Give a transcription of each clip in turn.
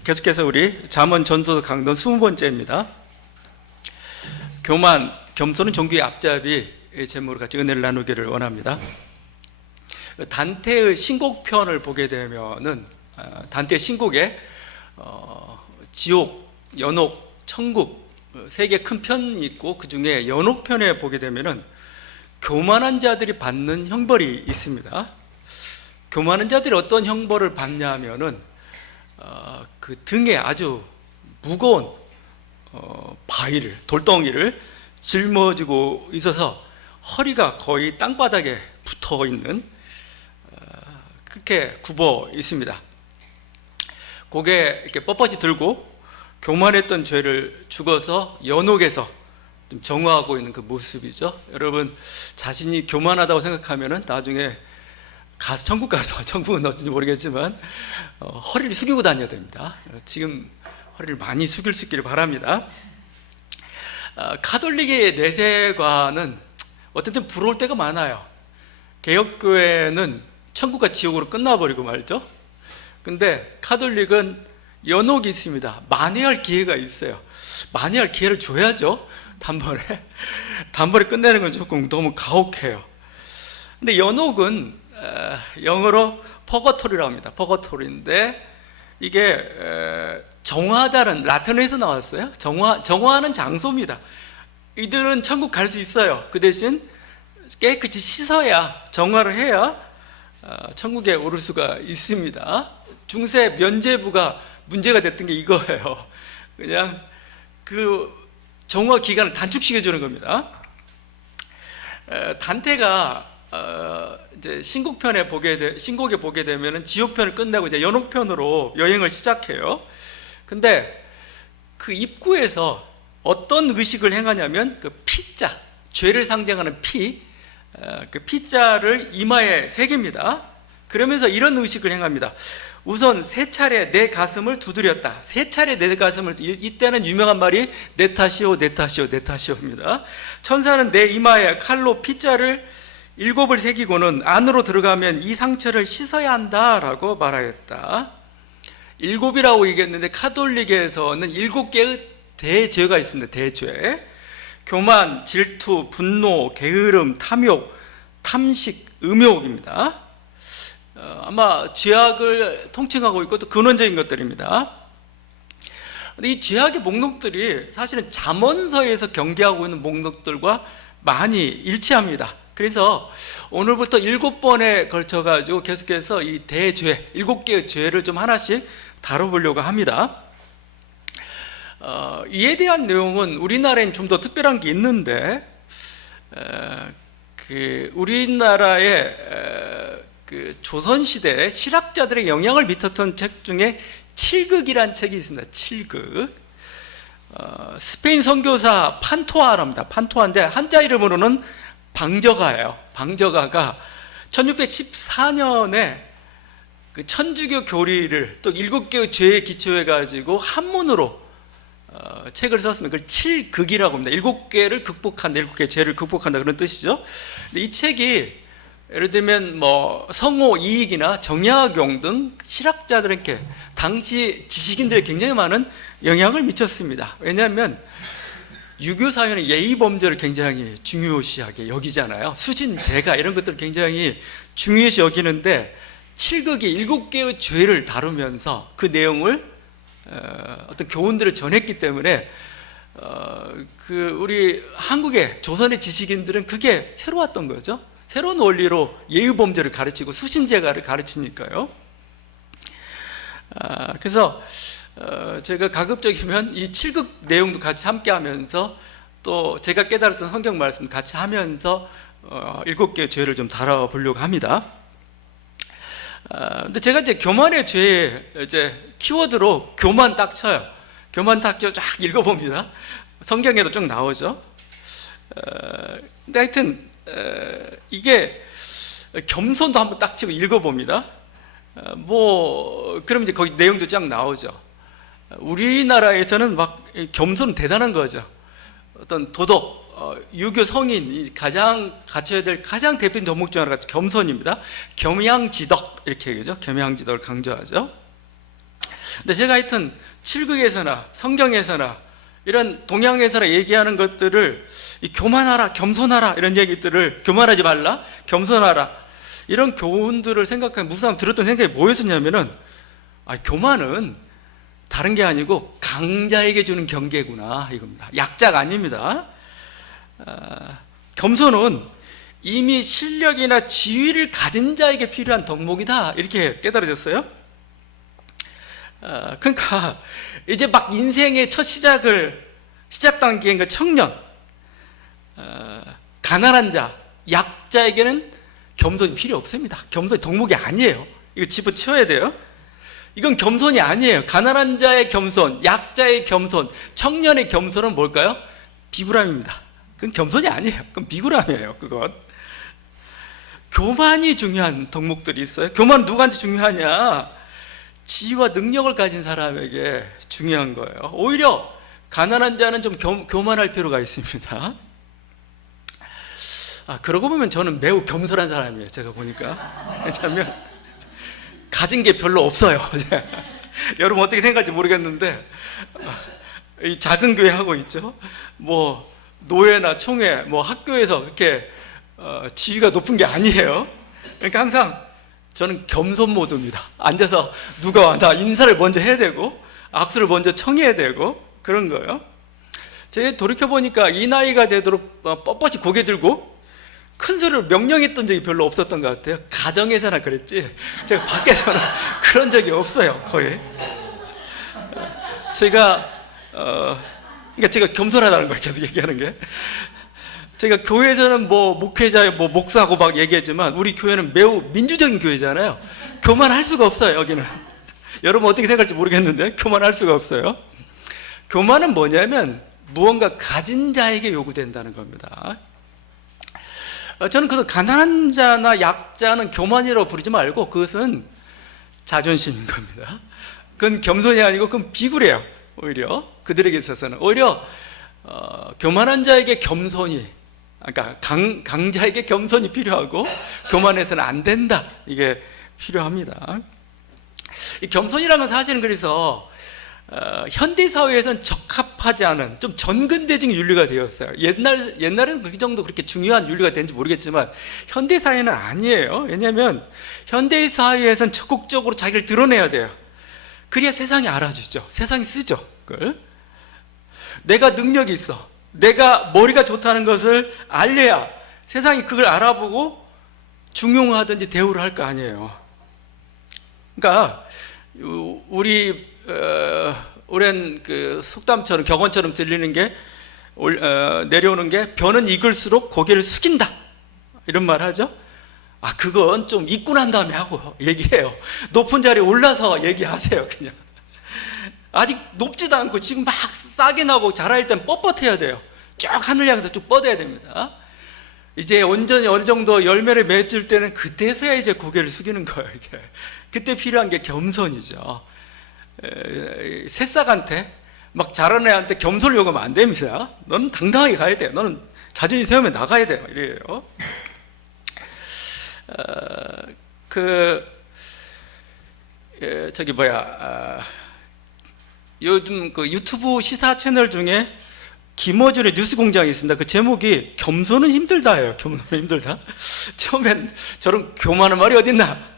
계속해서 우리 잠언 전서 강론 20번째입니다. 교만, 겸손은 종교의 앞잡이 제목으로 같이 은혜를 나누기를 원합니다. 단테의 신곡편을 보게 되면은 단테의 신곡에 지옥, 연옥, 천국 세 개 큰 편이 있고 그 중에 연옥편에 보게 되면은 교만한 자들이 받는 형벌이 있습니다. 교만한 자들이 어떤 형벌을 받냐면은 그 등에 아주 무거운 바위를, 돌덩이를 짊어지고 있어서 허리가 거의 땅바닥에 붙어 있는 그렇게 굽어 있습니다. 고개 이렇게 뻣뻣이 들고 교만했던 죄를 죽어서 연옥에서 좀 정화하고 있는 그 모습이죠. 여러분 자신이 교만하다고 생각하면은 나중에 가서 천국 가서, 천국은 어딘지 모르겠지만 허리를 숙이고 다녀야 됩니다. 지금 허리를 많이 숙일 수 있기를 바랍니다. 가톨릭의 내세관은 어떤 때 부러울 때가 많아요. 개혁교회는 천국과 지옥으로 끝나버리고 말죠. 근데 가톨릭은 연옥이 있습니다. 만회할 기회가 있어요. 만회할 기회를 줘야죠. 단번에 끝내는 건 조금 너무 가혹해요. 근데 연옥은 영어로 퍼거토리라고 합니다. 퍼거토리인데 이게 정화하다는 라틴어에서 나왔어요. 정화하는 장소입니다. 이들은 천국 갈 수 있어요. 그 대신 깨끗이 씻어야, 정화를 해야 천국에 오를 수가 있습니다. 중세 면죄부가 문제가 됐던 게 이거예요. 그냥 그 정화 기간을 단축시켜 주는 겁니다. 단테가 이제 신곡에 보게 되면은 지옥편을 끝내고 이제 연옥편으로 여행을 시작해요. 근데 그 입구에서 어떤 의식을 행하냐면 그 피자, 죄를 상징하는 그 피자를 이마에 새깁니다. 그러면서 이런 의식을 행합니다. 우선 세 차례 내 가슴을 두드렸다. 세 차례 내 가슴을, 이때는 유명한 말이 내 탓이오, 내 탓이오, 내 탓이오입니다. 천사는 내 이마에 칼로 피자를 7을 새기고는 안으로 들어가면 이 상처를 씻어야 한다라고 말하였다. 7이라고 얘기했는데 카톨릭에서는 7개의 대죄가 있습니다. 대죄. 교만, 질투, 분노, 게으름, 탐욕, 탐식, 음욕입니다. 아마 죄악을 통칭하고 있고 또 근원적인 것들입니다. 근데 이 죄악의 목록들이 사실은 잠언서에서 경계하고 있는 목록들과 많이 일치합니다. 그래서 오늘부터 7번에 걸쳐가지고 계속해서 이 대죄, 7개의 죄를 좀 하나씩 다뤄보려고 합니다. 이에 대한 내용은 우리나라엔 좀 더 특별한 게 있는데, 우리나라의 그 조선시대 실학자들의 영향을 미쳤던 책 중에 칠극이라는 책이 있습니다. 칠극. 스페인 선교사 판토아랍니다. 판토아인데 한자 이름으로는 방저가예요. 방저가가 1614년에 그 천주교 교리를 또 7개의 죄에 기초해가지고 한문으로 책을 썼습니다. 그걸 칠극이라고 합니다. 7개를 극복한다, 7개의 죄를 극복한다 그런 뜻이죠. 근데 이 책이 예를 들면 뭐 성호 이익이나 정약용 등 실학자들에게 당시 지식인들에 굉장히 많은 영향을 미쳤습니다. 왜냐하면 유교 사회는 예의 범죄를 굉장히 중요시하게 여기잖아요. 수신제가 이런 것들을 굉장히 중요시 여기는데 칠극이 7개의 죄를 다루면서 그 내용을 어떤 교훈들을 전했기 때문에 우리 한국의 조선의 지식인들은 그게 새로웠던 거죠. 새로운 원리로 예의 범죄를 가르치고 수신제가를 가르치니까요. 그래서 제가 가급적이면 이 칠극 내용도 같이 함께 하면서 또 제가 깨달았던 성경 말씀 같이 하면서 7개의 죄를 좀 다뤄보려고 합니다. 근데 제가 이제 교만의 죄 이제 키워드로 교만 딱 쳐요. 교만 딱 쳐 쫙 읽어봅니다. 성경에도 쭉 나오죠. 근데 하여튼 이게 겸손도 한번 딱 치고 읽어봅니다. 그럼 이제 거기 내용도 쫙 나오죠. 우리나라에서는 막 겸손은 대단한 거죠. 어떤 도덕, 유교 성인이 가장 갖춰야 될 가장 대표적인 덕목 중 하나가 겸손입니다. 겸양지덕 이렇게 얘기하죠. 겸양지덕을 강조하죠. 근데 제가 하여튼 칠극에서나 성경에서나 이런 동양에서나 얘기하는 것들을 교만하라, 겸손하라 이런 얘기들을, 교만하지 말라, 겸손하라 이런 교훈들을 생각하면 묵상 들었던 생각이 뭐였었냐면은 교만은 다른 게 아니고 강자에게 주는 경계구나 이겁니다. 약자가 아닙니다. 겸손은 이미 실력이나 지위를 가진 자에게 필요한 덕목이다 이렇게 깨달아졌어요. 그러니까 이제 막 인생의 첫 시작 단계인 그 청년, 가난한 자, 약자에게는 겸손이 필요 없습니다. 겸손이 덕목이 아니에요. 이거 집어치워야 돼요. 이건 겸손이 아니에요. 가난한 자의 겸손, 약자의 겸손, 청년의 겸손은 뭘까요? 비굴함입니다. 그건 겸손이 아니에요. 그건 비굴함이에요. 그건 교만이 중요한 덕목들이 있어요. 교만은 누구한테 중요하냐? 지위와 능력을 가진 사람에게 중요한 거예요. 오히려 가난한 자는 좀 교만할 필요가 있습니다. 그러고 보면 저는 매우 겸손한 사람이에요. 제가 보니까. 왜냐하면 가진 게 별로 없어요. 여러분 어떻게 생각할지 모르겠는데 이 작은 교회 하고 있죠. 뭐 노회나 총회, 뭐 학교에서 그렇게 지위가 높은 게 아니에요. 그러니까 항상 저는 겸손 모드입니다. 앉아서 누가 와 나 인사를 먼저 해야 되고 악수를 먼저 청해야 되고 그런 거예요. 제가 돌이켜보니까 이 나이가 되도록 뻣뻣이 고개 들고 큰 소리로 명령했던 적이 별로 없었던 것 같아요. 가정에서나 그랬지 제가 밖에서는 그런 적이 없어요. 거의 그러니까 제가 겸손하다는 거예요. 계속 얘기하는 게, 제가 교회에서는 뭐 목회자, 뭐 목사하고 막 얘기했지만 우리 교회는 매우 민주적인 교회잖아요. 교만할 수가 없어요. 여기는 여러분 어떻게 생각할지 모르겠는데 교만할 수가 없어요. 교만은 뭐냐면 무언가 가진 자에게 요구된다는 겁니다. 저는 그래서 가난한 자나 약자는 교만이라고 부르지 말고 그것은 자존심인 겁니다. 그건 겸손이 아니고 그건 비굴해요. 오히려 그들에게 있어서는 오히려 교만한 자에게 겸손이, 그러니까 강자에게 겸손이 필요하고 교만해서는 안 된다, 이게 필요합니다. 이 겸손이라는 건 사실은 그래서 현대 사회에서는 적합하지 않은 좀 전근대적 윤리가 되었어요. 옛날에는 그 정도 그렇게 중요한 윤리가 되는지 모르겠지만 현대 사회는 아니에요. 왜냐하면 현대 사회에서는 적극적으로 자기를 드러내야 돼요. 그래야 세상이 알아주죠. 세상이 쓰죠. 그걸 내가 능력이 있어, 내가 머리가 좋다는 것을 알려야 세상이 그걸 알아보고 중용하든지 대우를 할 거 아니에요. 그러니까 우리 오랜 그 속담처럼 격언처럼 들리는 게 내려오는 게 벼는 익을수록 고개를 숙인다 이런 말 하죠. 그건 좀 익고 난 다음에 하고 얘기해요. 높은 자리에 올라서 얘기하세요. 그냥 아직 높지도 않고 지금 막 싹이 나고 자랄 땐 뻣뻣해야 돼요. 쭉 하늘 향해서 쭉 뻗어야 됩니다. 이제 온전히 어느 정도 열매를 맺을 때는 그때서야 이제 고개를 숙이는 거예요. 이게 그때 필요한 게 겸손이죠. 새싹한테 막 자란 애한테 겸손을 요구하면 안 됩니다. 너는 당당하게 가야 돼요. 너는 자존심 세우면 나가야 돼요. 이래요. 요즘 그 유튜브 시사 채널 중에 김어준의 뉴스공장이 있습니다. 그 제목이 겸손은 힘들다예요. 겸손은 힘들다. 처음엔 저런 교만한 말이 어딨나.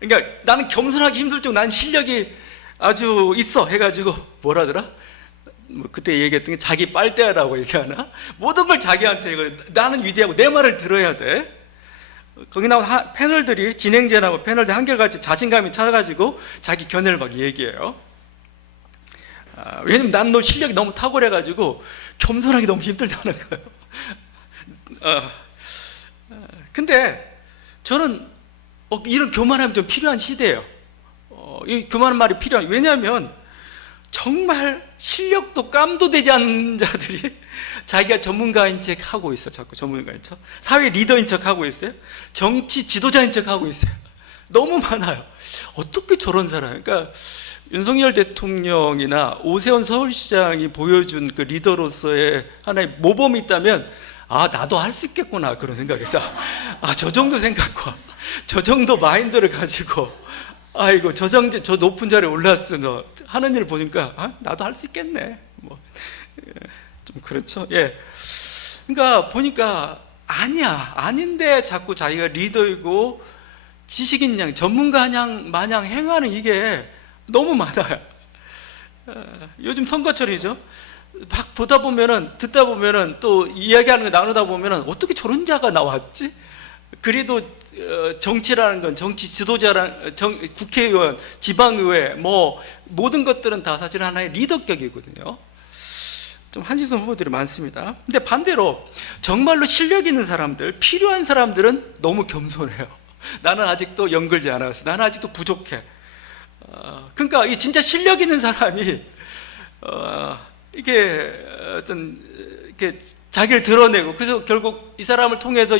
그러니까 나는 겸손하기 힘들 정도 난 실력이 아주 있어 해가지고 뭐라더라? 그때 얘기했던 게 자기 빨대라고 얘기하나? 모든 걸 자기한테 이거 나는 위대하고 내 말을 들어야 돼. 거기 나온 패널들이 진행자하고 패널들 한결같이 자신감이 차가지고 자기 견해를 막 얘기해요. 왜냐면 난 너 실력이 너무 탁월해가지고 겸손하기 너무 힘들다는 거예요. 근데 저는 이런 교만함이 좀 필요한 시대예요. 이 교만한 말이 필요한, 왜냐하면 정말 실력도 깜도 되지 않는 자들이 자기가 전문가인 척 하고 있어. 자꾸 전문가인 척, 사회 리더인 척 하고 있어요. 정치 지도자인 척 하고 있어요. 너무 많아요. 어떻게 저런 사람, 그러니까 윤석열 대통령이나 오세훈 서울시장이 보여준 그 리더로서의 하나의 모범이 있다면 나도 할 수 있겠구나 그런 생각에서 저 정도 생각과 저 정도 마인드를 가지고 아이고 저 높은 자리에 올랐어. 너 하는 일 보니까 나도 할 수 있겠네. 뭐 좀 그렇죠. 예. 그러니까 보니까 아닌데 자꾸 자기가 리더이고 지식인 양, 전문가 마냥 행하는 이게 너무 많아요. 요즘 선거철이죠. 막 보다 보면은, 듣다 보면은, 또 이야기하는 거 나누다 보면은 어떻게 저런 자가 나왔지? 그래도 정치라는 건 정치 지도자란 국회의원, 지방의회 뭐 모든 것들은 다 사실 하나의 리더격이거든요. 좀 한심한 후보들이 많습니다. 근데 반대로 정말로 실력 있는 사람들, 필요한 사람들은 너무 겸손해요. 나는 아직도 연결지 않았어. 나는 아직도 부족해. 그러니까 이 진짜 실력 있는 사람이 이게 어떤 이렇게 자기를 드러내고, 그래서 결국 이 사람을 통해서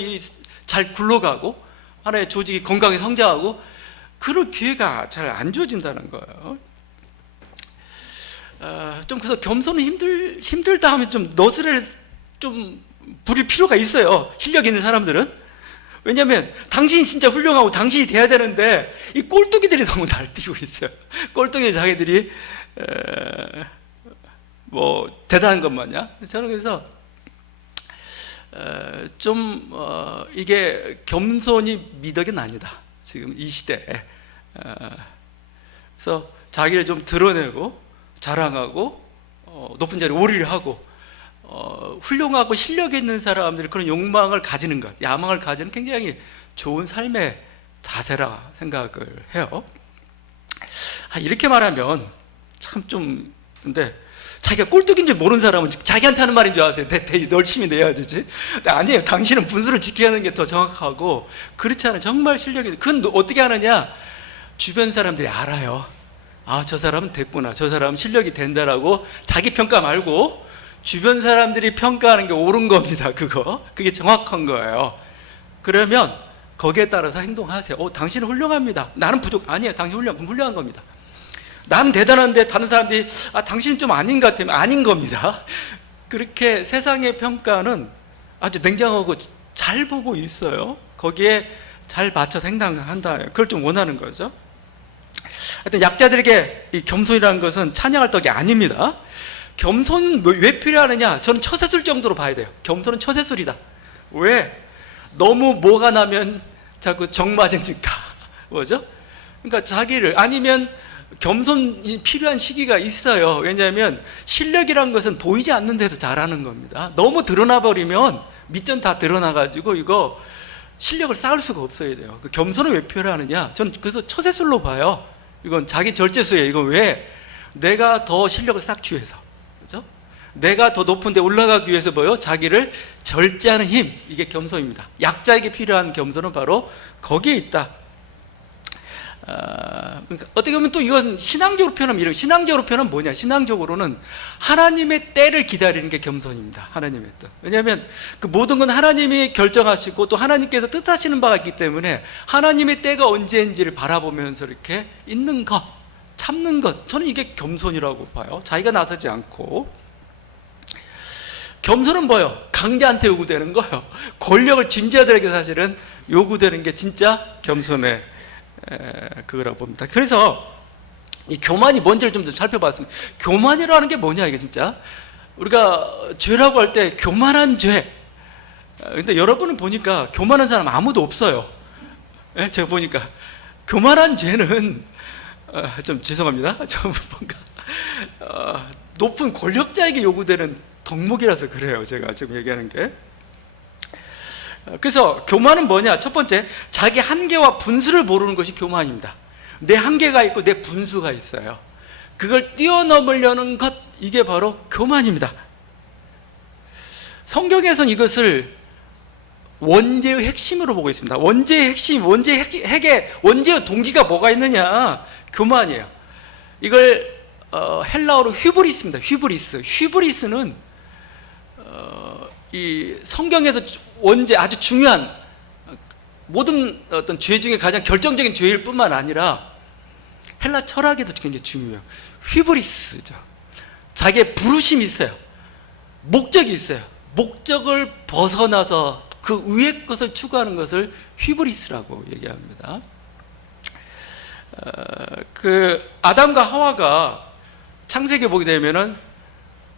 잘 굴러가고 하나의 조직이 건강히 성장하고 그럴 기회가 잘 안 주어진다는 거예요. 좀 그래서 겸손은 힘들다 하면 좀 너스를 좀 부릴 필요가 있어요. 실력 있는 사람들은. 왜냐하면 당신이 진짜 훌륭하고 당신이 돼야 되는데 이 꼴뚜기들이 너무 날뛰고 있어요. 꼴뚜기 자기들이 뭐 대단한 것 마냥. 저는 그래서 이게 겸손이 미덕은 아니다. 지금 이 시대에. 그래서 자기를 좀 드러내고 자랑하고 높은 자리에 오르려 하고 훌륭하고 실력 있는 사람들이 그런 욕망을 가지는 것, 야망을 가지는 굉장히 좋은 삶의 자세라 생각을 해요. 이렇게 말하면 참 좀, 근데 자기가 꼴뚜기인지 모르는 사람은 자기한테 하는 말인 줄 아세요. 열심히 내야 되지. 근데 아니에요. 당신은 분수를 지켜야 하는 게 더 정확하고, 그렇지 않아요. 정말 실력이. 그건 어떻게 하느냐? 주변 사람들이 알아요. 저 사람은 됐구나. 저 사람은 실력이 된다라고 자기 평가 말고 주변 사람들이 평가하는 게 옳은 겁니다. 그게 정확한 거예요. 그러면 거기에 따라서 행동하세요. 당신은 훌륭합니다. 나는 부족. 아니에요. 당신 훌륭한 겁니다. 나는 대단한데 다른 사람들이 당신은 좀 아닌 것 같으면 아닌 겁니다. 그렇게 세상의 평가는 아주 냉정하고 잘 보고 있어요. 거기에 잘 맞춰서 행동한다. 그걸 좀 원하는 거죠. 하여튼 약자들에게 이 겸손이라는 것은 찬양할 떡이 아닙니다. 겸손은 왜 필요하느냐? 저는 처세술 정도로 봐야 돼요. 겸손은 처세술이다. 왜? 너무 뭐가 나면 자꾸 정 맞으니까. 뭐죠? 그러니까 자기를, 아니면 겸손이 필요한 시기가 있어요. 왜냐하면 실력이란 것은 보이지 않는 데서 잘하는 겁니다. 너무 드러나 버리면 밑전 다 드러나가지고 이거 실력을 쌓을 수가 없어야 돼요. 그 겸손은 왜 필요하느냐? 전 그래서 처세술로 봐요. 이건 자기 절제수예요. 이건 왜? 내가 더 실력을 쌓기 위해서, 그렇죠? 내가 더 높은 데 올라가기 위해서 뭐요? 자기를 절제하는 힘, 이게 겸손입니다. 약자에게 필요한 겸손은 바로 거기에 있다. 그러니까 어떻게 보면 또 이건 신앙적으로 표현하면 신앙적으로 표현하면 뭐냐? 신앙적으로는 하나님의 때를 기다리는 게 겸손입니다. 하나님의 때. 왜냐하면 그 모든 건 하나님이 결정하시고 또 하나님께서 뜻하시는 바가 있기 때문에 하나님의 때가 언제인지를 바라보면서 이렇게 있는 것, 참는 것, 저는 이게 겸손이라고 봐요. 자기가 나서지 않고. 겸손은 뭐예요? 강자한테 요구되는 거예요. 권력을 쥔 자들에게 사실은 요구되는 게 진짜 겸손의 그거라고 봅니다. 그래서 이 교만이 뭔지를 좀 더 살펴봤습니다. 교만이라는 게 뭐냐, 이게 진짜. 우리가 죄라고 할 때 교만한 죄. 근데 여러분은 보니까 교만한 사람 아무도 없어요. 제가 보니까 교만한 죄는 좀 죄송합니다. 좀 뭔가 높은 권력자에게 요구되는 덕목이라서 그래요. 제가 지금 얘기하는 게. 그래서 교만은 뭐냐? 첫 번째, 자기 한계와 분수를 모르는 것이 교만입니다. 내 한계가 있고 내 분수가 있어요. 그걸 뛰어넘으려는 것, 이게 바로 교만입니다. 성경에서는 이것을 원죄의 핵심으로 보고 있습니다. 원죄의 핵심, 원죄의 동기가 뭐가 있느냐? 교만이에요. 이걸 헬라어로 휘브리스입니다. 휘브리스는 이 성경에서 원죄, 아주 중요한, 모든 어떤 죄 중에 가장 결정적인 죄일 뿐만 아니라 헬라 철학에도 굉장히 중요해요. 휘브리스죠. 자기의 부르심이 있어요. 목적이 있어요. 목적을 벗어나서 그 위의 것을 추구하는 것을 휘브리스라고 얘기합니다. 그 아담과 하와가 창세기 보게 되면은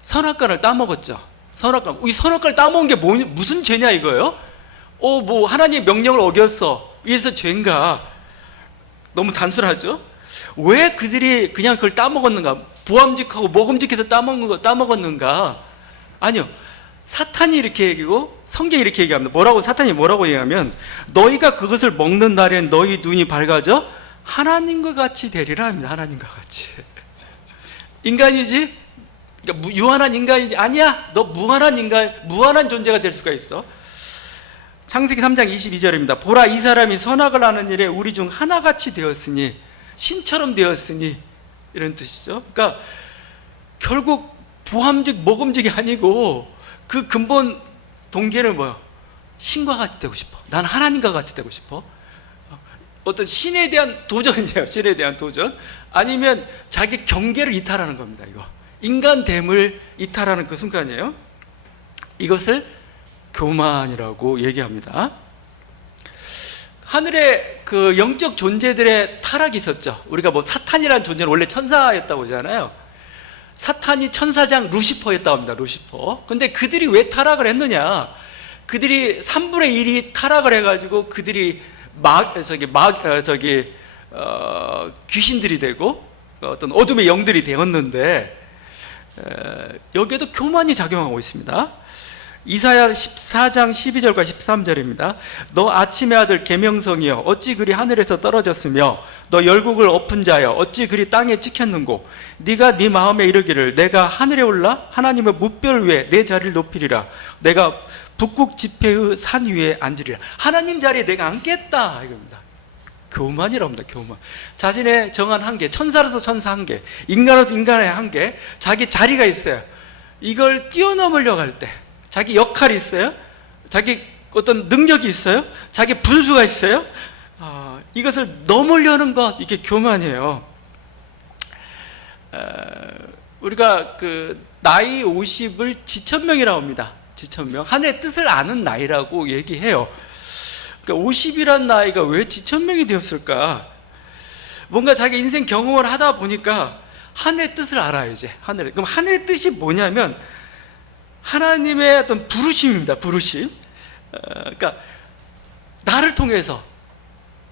선악과를 따먹었죠. 선악과. 이 선악과를 따먹은 게 무슨 죄냐 이거예요? 뭐 하나님 명령을 어겼어. 이래서 죄인가? 너무 단순하죠? 왜 그들이 그냥 그걸 따먹었는가? 보암직하고 먹음직해서 따먹었는가? 아니요. 사탄이 이렇게 얘기고 성경이 이렇게 얘기합니다. 사탄이 뭐라고 얘기하면 너희가 그것을 먹는 날엔 너희 눈이 밝아져 하나님과 같이 되리라 합니다. 하나님과 같이. 인간이지? 그러니까 유한한 인간이지? 아니야. 너 무한한 인간, 무한한 존재가 될 수가 있어. 창세기 3장 22절입니다. 보라, 이 사람이 선악을 하는 일에 우리 중 하나같이 되었으니, 신처럼 되었으니, 이런 뜻이죠. 그러니까 결국 보암직 먹음직이 아니고 그 근본 동기는 뭐야? 신과 같이 되고 싶어. 난 하나님과 같이 되고 싶어. 어떤 신에 대한 도전이에요. 신에 대한 도전. 아니면 자기 경계를 이탈하는 겁니다. 이거 인간됨을 이탈하는 그 순간이에요. 이것을 교만이라고 얘기합니다. 하늘에 그 영적 존재들의 타락이 있었죠. 우리가 뭐 사탄이라는 존재는 원래 천사였다고 하잖아요. 사탄이 천사장 루시퍼였다고 합니다. 루시퍼. 근데 그들이 왜 타락을 했느냐? 그들이 3분의 1이 타락을 해가지고 그들이 귀신들이 되고 어떤 어둠의 영들이 되었는데, 여기에도 교만이 작용하고 있습니다. 이사야 14장 12절과 13절입니다. 너 아침의 아들 계명성이여 어찌 그리 하늘에서 떨어졌으며 너 열국을 엎은 자여 어찌 그리 땅에 찍혔는고 네가 네 마음에 이르기를 내가 하늘에 올라 하나님의 무별 위에 내 자리를 높이리라 내가 북극 지폐의 산 위에 앉으리라. 하나님 자리에 내가 앉겠다 이겁니다. 교만이라고 합니다. 교만. 자신의 정한 한계, 천사로서 천사 한계, 인간으로서 인간의 한계, 자기 자리가 있어요. 이걸 뛰어넘으려고 할 때 자기 역할이 있어요. 자기 어떤 능력이 있어요. 자기 분수가 있어요. 이것을 넘으려는 것, 이게 교만이에요. 우리가 그 나이 50을 지천명이라고 합니다. 지천명. 하늘의 뜻을 아는 나이라고 얘기해요. 그러니까 50이란 나이가 왜 지천명이 되었을까? 뭔가 자기 인생 경험을 하다 보니까 하늘의 뜻을 알아요, 이제. 그럼 하늘의 뜻이 뭐냐면 하나님의 어떤 부르심입니다. 부르심. 그러니까 나를 통해서,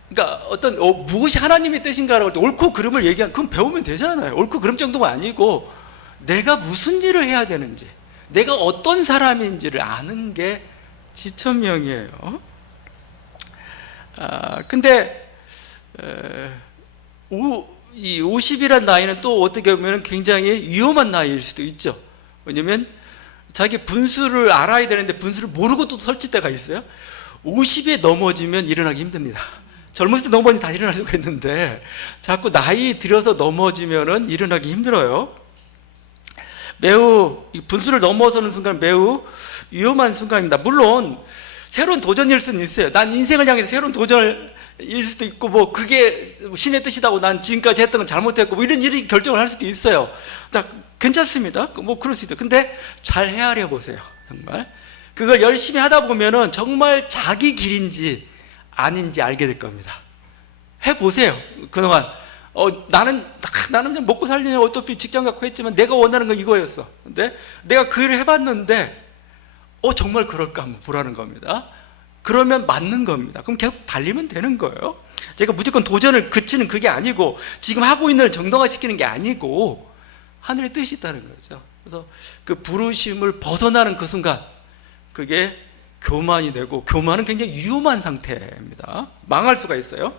그러니까 어떤 무엇이 하나님의 뜻인가라고 할 때 옳고 그름을 얘기하면 그건 배우면 되잖아요. 옳고 그름 정도가 아니고 내가 무슨 일을 해야 되는지, 내가 어떤 사람인지를 아는 게 지천명이에요. 근데 이 50이란 나이는 또 어떻게 보면 굉장히 위험한 나이일 수도 있죠. 왜냐면 자기 분수를 알아야 되는데 분수를 모르고 또 설칠 때가 있어요. 50에 넘어지면 일어나기 힘듭니다. 젊었을 때 넘어지면 다 일어날 수가 있는데 자꾸 나이 들어서 넘어지면 일어나기 힘들어요. 매우 분수를 넘어서는 순간 매우 위험한 순간입니다. 물론 새로운 도전일 수는 있어요. 난 인생을 향해서 새로운 도전일 수도 있고, 뭐 그게 신의 뜻이다고 난 지금까지 했던 건 잘못했고, 뭐 이런 일이 결정을 할 수도 있어요. 괜찮습니다. 뭐 그럴 수 있어요. 근데 잘 헤아려 보세요. 정말 그걸 열심히 하다 보면은 정말 자기 길인지 아닌지 알게 될 겁니다. 해보세요. 그동안 나는 그냥 먹고 살려면 어차피 직장 갖고 했지만 내가 원하는 건 이거였어. 근데 내가 그 일을 해봤는데 정말 그럴까 한번 보라는 겁니다. 그러면 맞는 겁니다. 그럼 계속 달리면 되는 거예요. 제가 무조건 도전을 그치는 그게 아니고 지금 하고 있는 일 정당화시키는 게 아니고 하늘의 뜻이 있다는 거죠. 그래서 그 부르심을 벗어나는 그 순간 그게 교만이 되고, 교만은 굉장히 위험한 상태입니다. 망할 수가 있어요.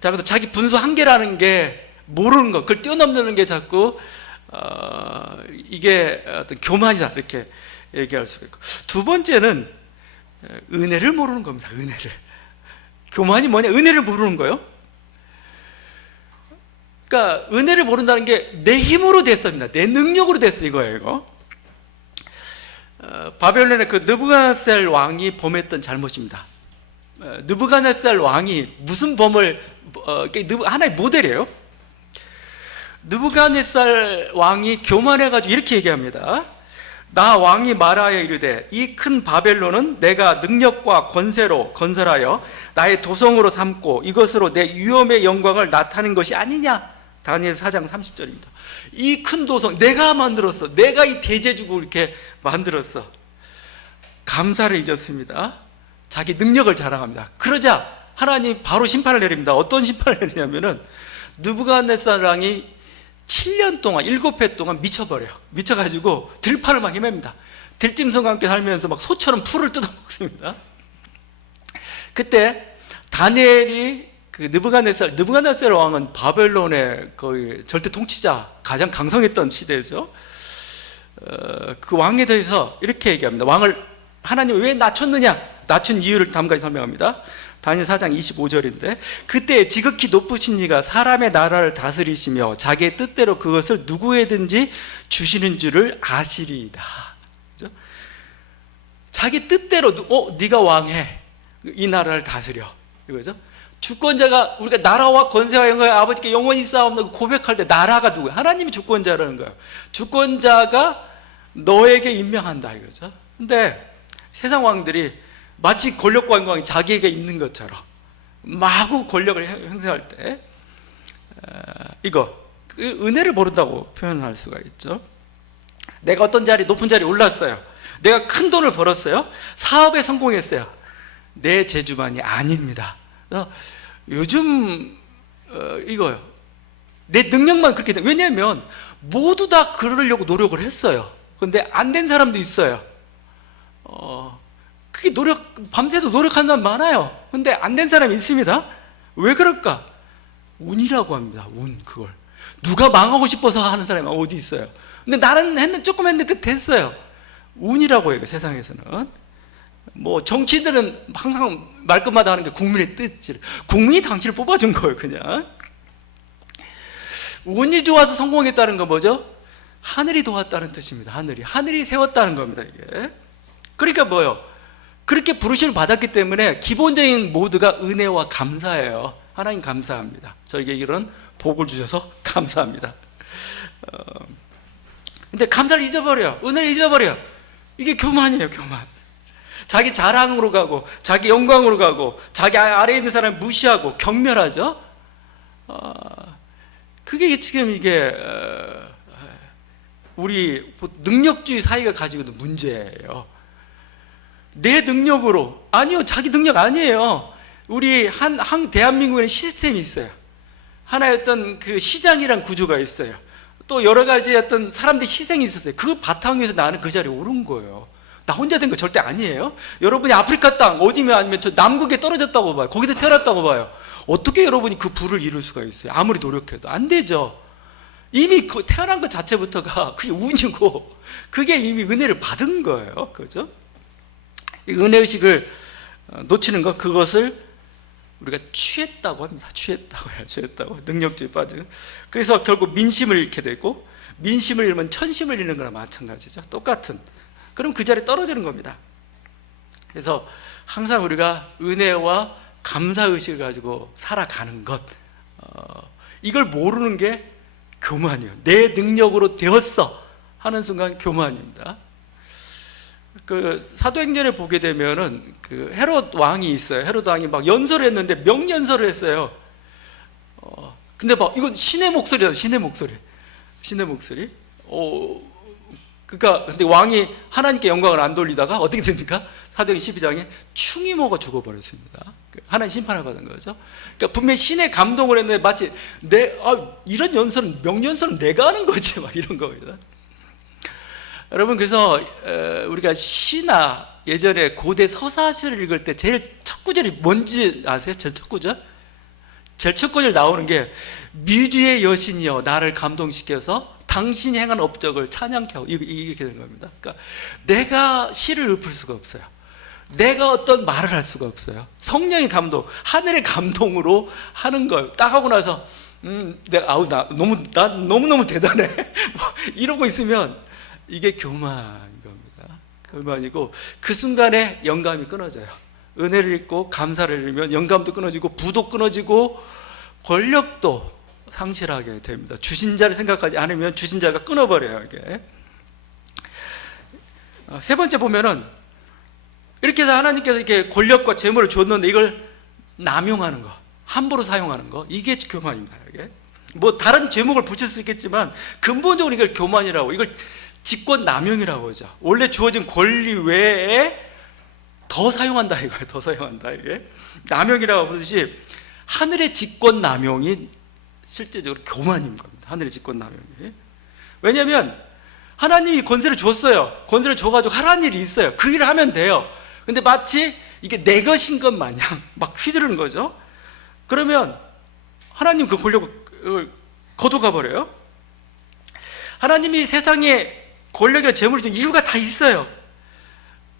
그래서 자기 분수 한계라는 게 모르는 것, 그걸 뛰어넘는 게 자꾸 이게 어떤 교만이다 이렇게 얘기할 수가 있고, 두 번째는 은혜를 모르는 겁니다. 은혜를. 교만이 뭐냐? 은혜를 모르는 거예요. 그러니까 은혜를 모른다는 게 내 힘으로 됐습니다. 내 능력으로 됐어 이거예요. 이거. 바벨론의 그 느부갓네살 왕이 범했던 잘못입니다. 느부갓네살 왕이 무슨 범을 하나의 모델이에요. 느부갓네살 왕이 교만해가지고 이렇게 얘기합니다. 나 왕이 말하여 이르되 이 큰 바벨론은 내가 능력과 권세로 건설하여 나의 도성으로 삼고 이것으로 내 위엄의 영광을 나타낸 것이 아니냐. 다니엘 4장 30절입니다. 이 큰 도성 내가 만들었어. 내가 이 대제국을 이렇게 만들었어. 감사를 잊었습니다. 자기 능력을 자랑합니다. 그러자 하나님 바로 심판을 내립니다. 어떤 심판을 내리냐면은 느부갓네살 왕이 7년 동안 7회 동안 미쳐버려요. 미쳐가지고 들판을 막 헤맵니다. 들짐승과 함께 살면서 막 소처럼 풀을 뜯어먹습니다. 그때 다니엘이 그 느부갓네살 왕은 바벨론의 거의 절대 통치자, 가장 강성했던 시대죠. 그 왕에 대해서 이렇게 얘기합니다. 왕을 하나님 왜 낮췄느냐? 낮춘 이유를 다음까지 설명합니다. 다니엘 4장 25절인데 그때 지극히 높으신 이가 사람의 나라를 다스리시며 자기의 뜻대로 그것을 누구에든지 주시는 줄을 아시리이다. 그죠? 자기 뜻대로 네가 왕해. 이 나라를 다스려. 이거죠? 주권자가 우리가 나라와 권세와 영광을 아버지께 영원히 쌓옵나고 고백할 때 나라가 누구야? 하나님이 주권자라는 거예요. 주권자가 너에게 임명한다 이거죠. 근데 세상 왕들이 마치 권력과 영광이 자기에게 있는 것처럼 마구 권력을 행사할 때 이거 은혜를 모른다고 표현할 수가 있죠. 내가 어떤 자리 높은 자리에 올랐어요. 내가 큰 돈을 벌었어요. 사업에 성공했어요. 내 재주만이 아닙니다. 요즘 이거요. 내 능력만 그렇게 돼. 왜냐하면 모두 다 그러려고 노력을 했어요. 그런데 안 된 사람도 있어요. 그게 밤새도 노력하는 사람 많아요. 근데 안 된 사람이 있습니다. 왜 그럴까? 운이라고 합니다. 그걸 누가 망하고 싶어서 하는 사람이 어디 있어요. 근데 나는 조금 했는데 됐어요. 운이라고 해요. 세상에서는 뭐 정치인들은 항상 말끝마다 하는 게 국민의 뜻이래. 국민이 당신을 뽑아준 거예요. 그냥 운이 좋아서 성공했다는 건 뭐죠? 하늘이 도왔다는 뜻입니다. 하늘이 세웠다는 겁니다. 이게 그러니까 뭐요? 그렇게 부르심을 받았기 때문에 기본적인 모두가 은혜와 감사예요. 하나님 감사합니다. 저에게 이런 복을 주셔서 감사합니다. 근데 감사를 잊어버려요. 은혜를 잊어버려요. 이게 교만이에요. 교만. 자기 자랑으로 가고 자기 영광으로 가고 자기 아래에 있는 사람을 무시하고 경멸하죠. 그게 지금 이게 우리 능력주의 사회가 가지고 있는 문제예요. 내 능력으로 아니요. 자기 능력 아니에요. 우리 대한민국에는 시스템이 있어요. 하나의 어떤 그 시장이란 구조가 있어요. 또 여러 가지 어떤 사람들의 희생이 있었어요. 그 바탕에서 나는 그 자리에 오른 거예요. 나 혼자 된 거 절대 아니에요. 여러분이 아프리카 땅 어디면 아니면 저 남극에 떨어졌다고 봐요. 거기서 태어났다고 봐요. 어떻게 여러분이 그 부를 이룰 수가 있어요? 아무리 노력해도 안 되죠. 이미 태어난 것 자체부터가 그게 운이고 그게 이미 은혜를 받은 거예요. 그죠? 이 은혜의식을 놓치는 것, 그것을 우리가 취했다고 합니다. 취했다고. 능력주의 빠지고. 그래서 결국 민심을 잃게 되고, 민심을 잃으면 천심을 잃는 거나 마찬가지죠. 똑같은. 그럼 그 자리에 떨어지는 겁니다. 그래서 항상 우리가 은혜와 감사의식을 가지고 살아가는 것, 이걸 모르는 게 교만이에요. 내 능력으로 되었어 하는 순간 교만입니다. 그 사도행전에 보게 되면은 그 헤롯 왕이 있어요. 헤롯 왕이 막 연설을 했는데 명연설을 했어요. 근데 막 이건 신의 목소리다. 신의 목소리. 그러니까 근데 왕이 하나님께 영광을 안 돌리다가 어떻게 됩니까? 사도행전 12장에 충이 먹어 죽어버렸습니다. 하나님 심판을 받은 거죠. 그러니까 분명히 신의 감동을 했는데 마치 이런 명연설은 내가 하는 거지 막 이런 겁니다. 여러분, 그래서 우리가 시나 예전에 고대 서사시를 읽을 때 제일 첫 구절이 뭔지 아세요? 제일 첫 구절 나오는 게 미주의 여신이여 나를 감동시켜서 당신이 행한 업적을 찬양케 하고 이렇게 되는 겁니다. 그러니까 내가 시를 읊을 수가 없어요. 내가 어떤 말을 할 수가 없어요. 성령의 감동, 하늘의 감동으로 하는 걸 딱 하고 나서 나 너무 대단해 이러고 있으면 이게 교만인 겁니다. 교만이고 그 순간에 영감이 끊어져요. 은혜를 잊고 감사를 잃으면 영감도 끊어지고 부도 끊어지고 권력도 상실하게 됩니다. 주신 자를 생각하지 않으면 주신 자가 끊어버려요. 이게 세 번째 보면은 이렇게 해서 하나님께서 이렇게 권력과 재물을 줬는데 이걸 남용하는 거, 함부로 사용하는 거, 이게 교만입니다. 이게 뭐 다른 제목을 붙일 수 있겠지만 근본적으로 이걸 교만이라고, 이걸 직권 남용이라고 하죠. 원래 주어진 권리 외에 더 사용한다 이거예요. 더 사용한다, 이게 남용이라고 부르듯이 하늘의 직권 남용이 실제적으로 교만인 겁니다. 하늘의 직권 남용이. 왜냐하면 하나님이 권세를 줬어요. 권세를 줘가지고 하라는 일이 있어요. 그 일을 하면 돼요. 근데 마치 이게 내 것인 것 마냥 막 휘두르는 거죠. 그러면 하나님 그 권력을 거두가 버려요. 하나님이 세상에 권력이나 재물을 준 이유가 다 있어요.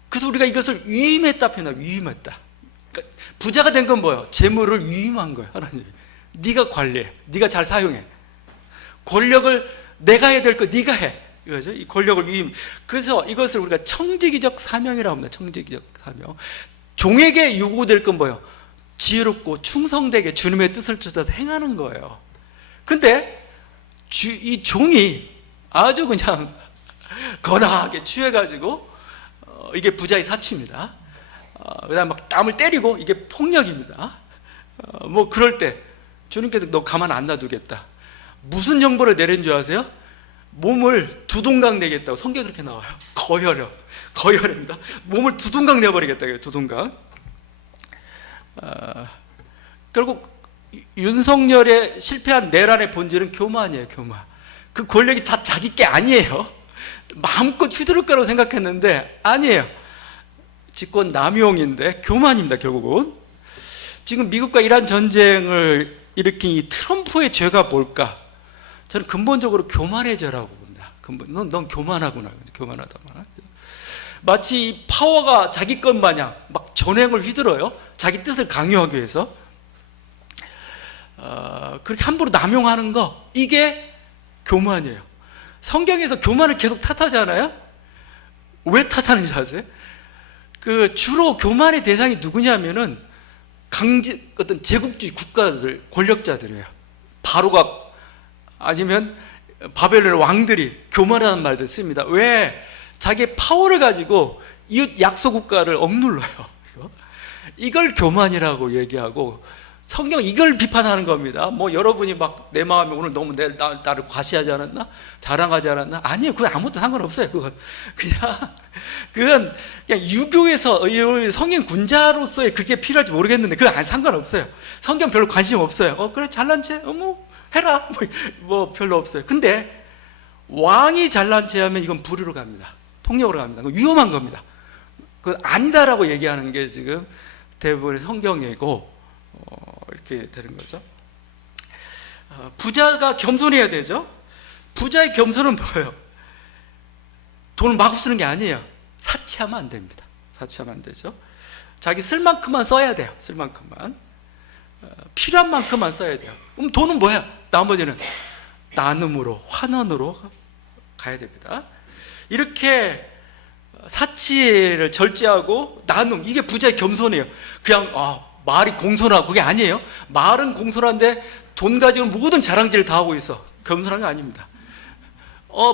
그래서 우리가 이것을 위임했다 표현해요. 위임했다. 그러니까 부자가 된 건 뭐예요? 재물을 위임한 거예요. 하나님이. 네가 관리해. 네가 잘 사용해. 권력을 내가 해야 될 거 네가 해. 이거죠. 이 권력을 위임. 그래서 이것을 우리가 청지기적 사명이라고 합니다. 청지기적 사명. 종에게 요구될 건 뭐예요? 지혜롭고 충성되게 주님의 뜻을 쫓아서 행하는 거예요. 근데 이 종이 아주 그냥 거나하게 취해가지고 이게 부자의 사치입니다. 그다음 막 땀을 때리고 이게 폭력입니다. 뭐 그럴 때 주님께서 너 가만 안 놔두겠다. 무슨 정보를 내린 줄 아세요? 몸을 두 동강 내겠다고. 성경에 그렇게 나와요. 거열입니다. 몸을 두 동강 내버리겠다. 두 동강. 결국 윤석열의 실패한 내란의 본질은 교만이에요. 교만. 그 권력이 다 자기 게 아니에요. 마음껏 휘두를 거라고 생각했는데 아니에요. 직권 남용인데 교만입니다. 결국은. 지금 미국과 이란 전쟁을 일으킨 이 트럼프의 죄가 뭘까? 저는 근본적으로 교만의 죄라고 봅니다. 넌 교만하구나. 교만하다. 마치 이 파워가 자기 것 마냥 막 전횡을 휘둘러요. 자기 뜻을 강요하기 위해서. 그렇게 함부로 남용하는 거, 이게 교만이에요. 성경에서 교만을 계속 탓하잖아요. 왜 탓하는지 아세요? 주로 교만의 대상이 누구냐면은 어떤 제국주의 국가들, 권력자들이에요. 바로가 아니면 바벨론의 왕들이 교만하는 말들 씁니다. 왜? 자기의 파워를 가지고 이웃 약소국가를 억눌러요. 이걸 교만이라고 얘기하고 성경은 이걸 비판하는 겁니다. 뭐 여러분이 막 내 마음에 오늘 너무 나를 과시하지 않았나? 자랑하지 않았나? 아니에요. 그건 아무것도 상관없어요. 그건 그냥 유교에서 성인 군자로서의 그게 필요할지 모르겠는데 그건 상관없어요. 성경 별로 관심 없어요. 그래 잘난 체? 뭐 해라. 뭐 별로 없어요. 근데 왕이 잘난 체 하면 이건 불의로 갑니다. 폭력으로 갑니다. 그건 위험한 겁니다. 그건 아니다라고 얘기하는 게 지금 대부분의 성경이고 이렇게 되는 거죠. 부자가 겸손해야 되죠. 부자의 겸손은 뭐예요? 돈을 마구 쓰는 게 아니에요. 사치하면 안 됩니다. 사치하면 안 되죠. 자기 쓸 만큼만 써야 돼요. 쓸 만큼만. 필요한 만큼만 써야 돼요. 그럼 돈은 뭐야? 나머지는 나눔으로, 환원으로 가야 됩니다. 이렇게 사치를 절제하고 나눔, 이게 부자의 겸손이에요. 그냥 말이 공손하고 그게 아니에요. 말은 공손한데 돈 가지고 모든 자랑질을 다 하고 있어. 겸손한 게 아닙니다.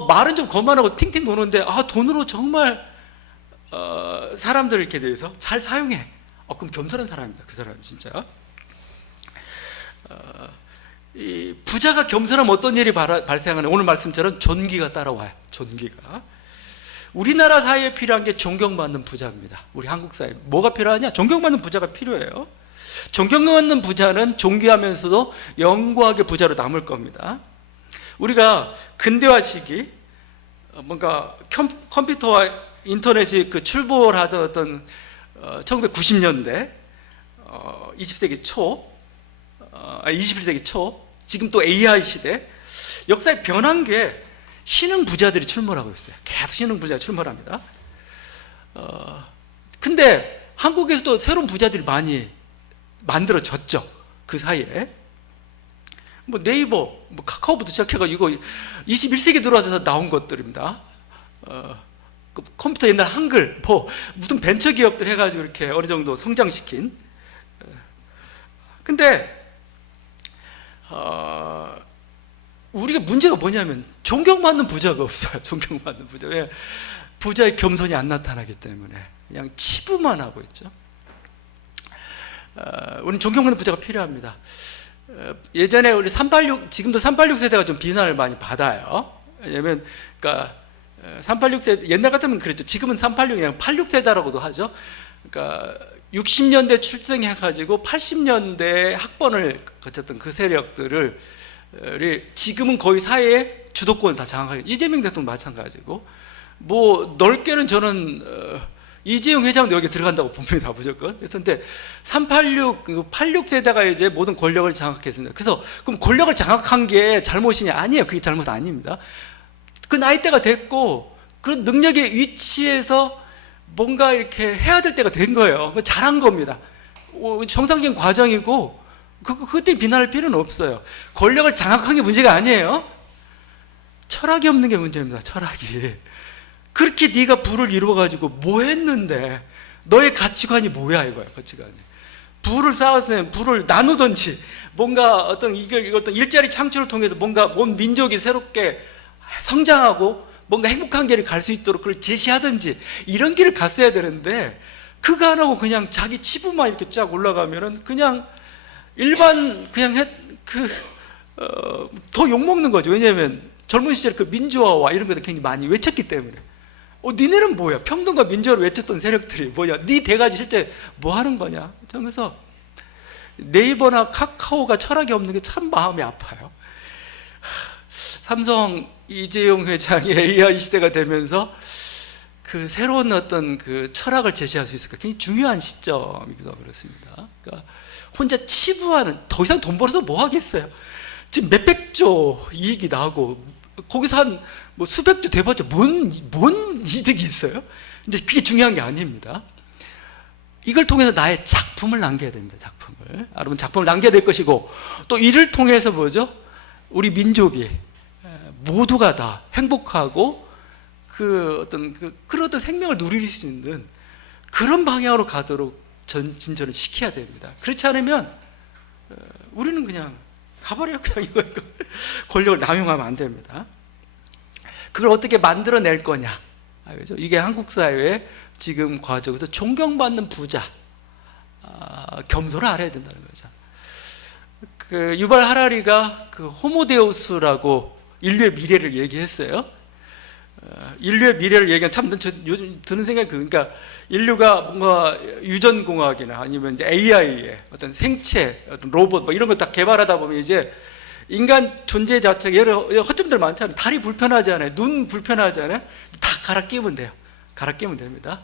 말은 좀 거만하고 팅팅 노는데 돈으로 정말 사람들을 이렇게 대해서 잘 사용해. 그럼 겸손한 사람입니다. 그 사람은 진짜. 이 부자가 겸손하면 어떤 일이 발생하는, 오늘 말씀처럼 존귀가 따라와요. 존귀가. 우리나라 사회에 필요한 게 존경받는 부자입니다. 우리 한국 사회 뭐가 필요하냐? 존경받는 부자가 필요해요. 존경받는 부자는 존귀하면서도 영구하게 부자로 남을 겁니다. 우리가 근대화 시기 뭔가 컴퓨터와 인터넷이 출몰하던 어떤 1990년대 20세기 초 21세기 초, 지금 또 AI 시대, 역사에 변한 게 신흥 부자들이 출몰하고 있어요. 계속 신흥 부자가 출몰합니다. 근데 한국에서도 새로운 부자들이 많이 만들어졌죠. 그 사이에. 뭐 네이버, 뭐 카카오부터 시작해가지고 21세기 들어와서 나온 것들입니다. 컴퓨터 옛날 한글, 무슨 벤처 기업들 해가지고 이렇게 어느 정도 성장시킨. 근데 우리가 문제가 뭐냐면 존경받는 부자가 없어요. 존경받는 부자. 왜? 부자의 겸손이 안 나타나기 때문에 그냥 치부만 하고 있죠. 우리는 존경받는 부자가 필요합니다. 예전에 우리 386, 지금도 386 세대가 좀 비난을 많이 받아요. 왜냐면, 그러니까 386 세대, 옛날 같으면 그랬죠. 지금은 386이 아니라 86 세대라고도 하죠. 그러니까 60년대 출생해가지고 80년대 학번을 거쳤던 그 세력들을 지금은 거의 사회의 주도권을 다 장악하게, 이재명 대통령 마찬가지고, 뭐 넓게는 저는 이재용 회장도 여기 들어간다고 봅니다, 무조건. 그래서 근데 386, 86 세대가 이제 모든 권력을 장악했습니다. 그래서 그럼 권력을 장악한 게 잘못이냐? 아니에요. 그게 잘못 아닙니다. 그 나이대가 됐고 그 능력의 위치에서 뭔가 이렇게 해야 될 때가 된 거예요. 잘한 겁니다. 정상적인 과정이고 그때 비난할 필요는 없어요. 권력을 장악한 게 문제가 아니에요. 철학이 없는 게 문제입니다. 철학이. 그렇게 네가 부를 이루어가지고 뭐 했는데 너의 가치관이 뭐야 이거야. 가치관이. 부를 쌓았으면 부를 나누든지 뭔가 어떤 일자리 창출을 통해서 뭔가 온 민족이 새롭게 성장하고 뭔가 행복한 길을 갈 수 있도록 그걸 제시하든지 이런 길을 갔어야 되는데 그거 안 하고 그냥 자기 치부만 이렇게 쫙 올라가면은 그냥 일반 그냥 더 욕먹는 거죠. 왜냐하면 젊은 시절 그 민주화와 이런 것들 굉장히 많이 외쳤기 때문에. 니네는 뭐야? 평등과 민주화를 외쳤던 세력들이 뭐냐? 네 대가지 실제 뭐 하는 거냐? 그래서 네이버나 카카오가 철학이 없는 게 참 마음이 아파요. 삼성 이재용 회장이 AI 시대가 되면서 그 새로운 어떤 그 철학을 제시할 수 있을까? 굉장히 중요한 시점이기도 하고 그렇습니다. 그러니까 혼자 치부하는, 더 이상 돈 벌어서 뭐 하겠어요? 지금 몇백조 이익이 나고 거기서 한 뭐 수백조 돼봤자 뭔 이득이 있어요? 이제 그게 중요한 게 아닙니다. 이걸 통해서 나의 작품을 남겨야 됩니다. 작품을. 여러분 작품을 남겨야 될 것이고 또 이를 통해서 뭐죠? 우리 민족이 모두가 다 행복하고 그런 어떤 생명을 누릴 수 있는 그런 방향으로 가도록 진전을 시켜야 됩니다. 그렇지 않으면 우리는 그냥 가버려요. 그냥 이거 권력을 남용하면 안 됩니다. 그걸 어떻게 만들어낼 거냐? 그죠? 이게 한국 사회의 지금 과정에서 존경받는 부자, 겸손을 알아야 된다는 거죠. 그 유발 하라리가 그 호모데우스라고 인류의 미래를 얘기했어요. 인류의 미래를 얘기하면 참 요즘 드는 생각이 그러니까 인류가 뭔가 유전공학이나 아니면 이제 AI의 어떤 생체, 어떤 로봇 뭐 이런 거 다 개발하다 보면 이제 인간 존재 자체가 여러 허점들 많잖아요. 다리 불편하잖아요. 눈 불편하잖아요. 다 갈아 끼우면 돼요. 갈아 끼우면 됩니다.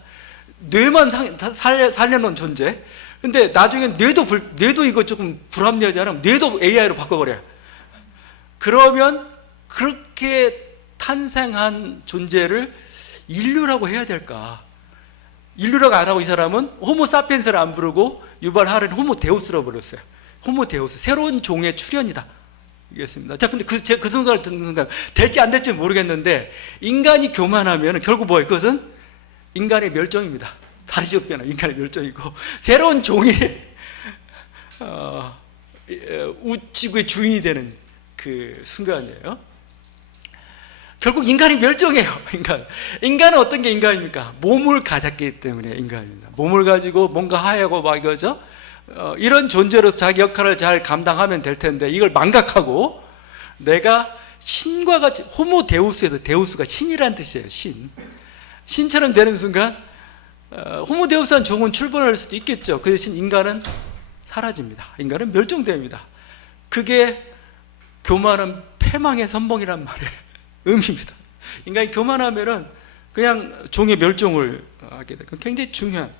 뇌만 살려놓은 존재. 근데 나중에 뇌도 이거 조금 불합리하지 않으면 뇌도 AI로 바꿔버려요. 그러면 그렇게 탄생한 존재를 인류라고 해야 될까? 인류라고 안 하고 이 사람은 호모사피엔스를 안 부르고 유발 하라리는 호모데우스라고 불렀어요. 호모데우스, 새로운 종의 출현이다. 이겠습니다. 자, 근데 그 순간을 듣는 순간 될지 안 될지 모르겠는데 인간이 교만하면 결국 뭐예요? 그것은 인간의 멸종입니다. 다리적 변화, 인간의 멸종이고 새로운 종이 지구의 주인이 되는 그 순간이에요. 결국 인간이 멸종해요. 인간은 어떤 게 인간입니까? 몸을 가졌기 때문에 인간입니다. 몸을 가지고 뭔가 하야고 막 이거죠. 이런 존재로 자기 역할을 잘 감당하면 될 텐데 이걸 망각하고 내가 신과 같이 호모데우스에서 데우스가 신이란 뜻이에요. 신처럼 되는 순간 호모데우스한 종은 출범할 수도 있겠죠. 그 대신 인간은 사라집니다. 인간은 멸종됩니다. 그게 교만은 패망의 선봉이란 말이에요. 의미입니다. 인간이 교만하면은 그냥 종의 멸종을 하게 돼요. 굉장히 중요한.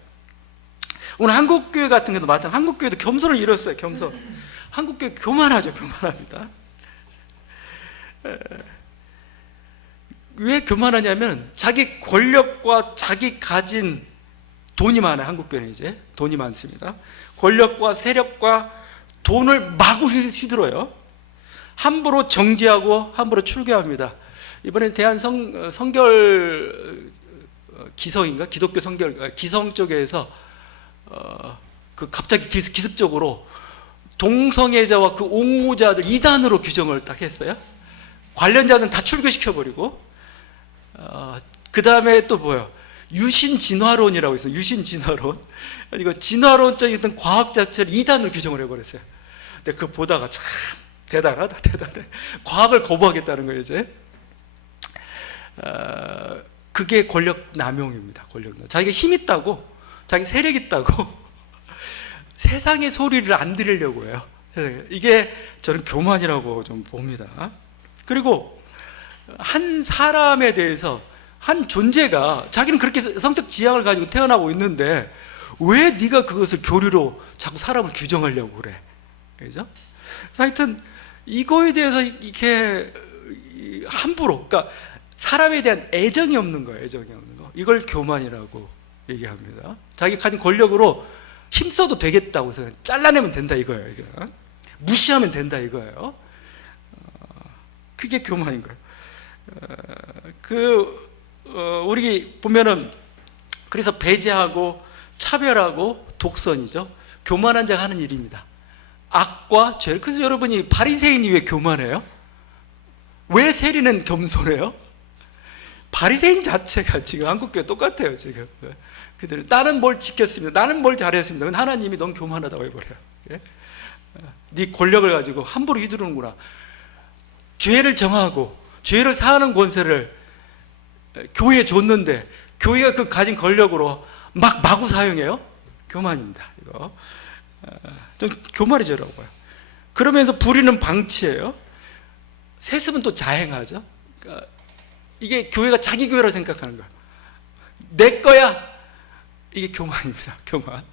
오늘 한국교회 같은 경우도 마찬가지. 한국교회도 겸손을 잃었어요. 겸손. 한국교회 교만하죠. 교만합니다. 왜 교만하냐면 자기 권력과 자기 가진 돈이 많아요. 한국교회는 이제 돈이 많습니다. 권력과 세력과 돈을 마구 휘둘러요. 함부로 정지하고 함부로 출교합니다. 이번에 대한 성결 기성인가? 기독교 성결 기성 쪽에서 그 갑자기 기습적으로 동성애자와 그 옹호자들 이단으로 규정을 딱 했어요. 관련자는 다 출교시켜버리고 그 다음에 또 뭐예요? 유신진화론이라고 있어요. 유신진화론. 이거 진화론적인 어떤 과학 자체를 이단으로 규정을 해버렸어요. 근데 그거 보다가 참 대단하다, 대단해. 과학을 거부하겠다는 거예요, 이제. 그게 권력 남용입니다. 권력 남용. 자기가 힘 있다고, 자기 세력 있다고 세상의 소리를 안 들으려고 해요. 이게 저는 교만이라고 좀 봅니다. 그리고 한 사람에 대해서, 한 존재가 자기는 그렇게 성적 지향을 가지고 태어나고 있는데 왜 네가 그것을 교리로 자꾸 사람을 규정하려고 그래? 그죠? 하여튼 이거에 대해서 이렇게 함부로, 그러니까 사람에 대한 애정이 없는 거예요. 애정이 없는 거. 이걸 교만이라고 얘기합니다. 자기 가진 권력으로 힘써도 되겠다고 해서 잘라내면 된다 이거예요. 이거. 무시하면 된다 이거예요. 그게 교만인 거예요. 우리 보면은 그래서 배제하고 차별하고 독선이죠. 교만한 자가 하는 일입니다. 악과 죄. 그래서 여러분이 바리새인이 왜 교만해요? 왜 세리는 겸손해요? 바리새인 자체가 지금 한국교회 똑같아요. 지금 그들은 나는 뭘 지켰습니다, 나는 뭘 잘했습니다. 하나님이 넌 교만하다고 해버려요. 예? 네 권력을 가지고 함부로 휘두르는구나. 죄를 정하고 죄를 사하는 권세를 교회에 줬는데 교회가 그 가진 권력으로 마구 사용해요? 교만입니다. 이거 좀 교만이죠라고 봐요. 그러면서 부리는 방치예요. 세습은 또 자행하죠. 그러니까 이게 교회가 자기 교회라고 생각하는 거야. 내 거야. 이게 교만입니다. 교만.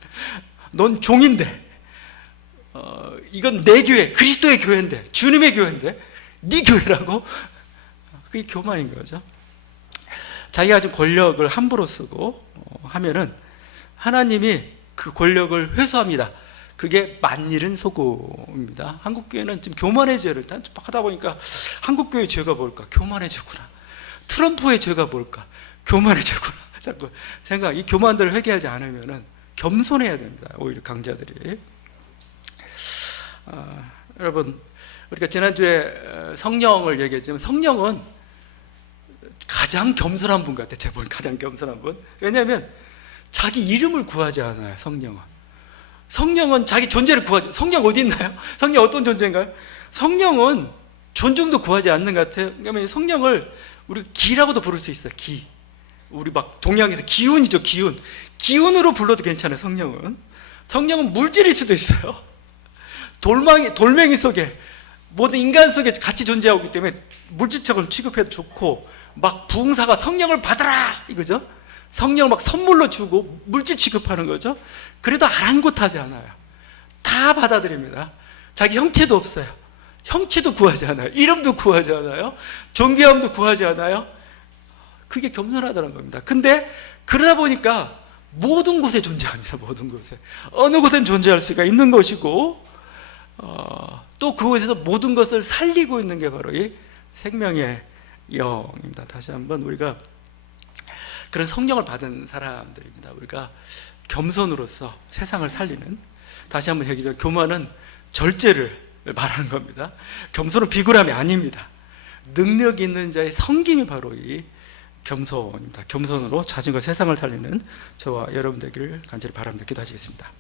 넌 종인데, 이건 내 교회, 그리스도의 교회인데, 주님의 교회인데 네 교회라고? 그게 교만인 거죠. 자기가 가진 권력을 함부로 쓰고 하면은 하나님이 그 권력을 회수합니다. 그게 만일은 소금입니다. 한국교회는 지금 교만의 죄를 하다 보니까 한국교회의 죄가 뭘까? 교만의 죄구나. 트럼프의 죄가 뭘까? 교만의 죄구나. 자꾸 이 교만들을 회개하지 않으면은 겸손해야 됩니다. 오히려 강자들이. 여러분, 우리가 지난주에 성령을 얘기했지만 성령은 가장 겸손한 분 같아요. 제가 보기엔 가장 겸손한 분. 왜냐하면 자기 이름을 구하지 않아요. 성령은 자기 존재를 구하지. 성령 어디 있나요? 성령 어떤 존재인가요? 성령은 존중도 구하지 않는 것 같아요. 그러니까 성령을 우리 기라고도 부를 수 있어요. 기. 우리 막 동양에서 기운이죠. 기운으로 불러도 괜찮아요. 성령은 물질일 수도 있어요. 돌멩이 속에, 모든 인간 속에 같이 존재하고 있기 때문에 물질처럼 취급해도 좋고, 막 부흥사가 성령을 받아라 이거죠. 성령을 막 선물로 주고 물질 취급하는 거죠. 그래도 아랑곳하지 않아요. 다 받아들입니다. 자기 형체도 없어요. 형체도 구하지 않아요. 이름도 구하지 않아요. 존귀함도 구하지 않아요. 그게 겸손하다는 겁니다. 근데 그러다 보니까 모든 곳에 존재합니다. 모든 곳에. 어느 곳엔 존재할 수가 있는 것이고, 또 그곳에서 모든 것을 살리고 있는 게 바로 이 생명의 영입니다. 다시 한번 우리가 그런 성령을 받은 사람들입니다. 우리가 겸손으로서 세상을 살리는, 다시 한번 얘기해요. 교만은 절제를 말하는 겁니다. 겸손은 비굴함이 아닙니다. 능력 있는 자의 섬김이 바로 이 겸손입니다. 겸손으로 자신과 세상을 살리는 저와 여러분 되기를 간절히 바랍니다. 기도하시겠습니다.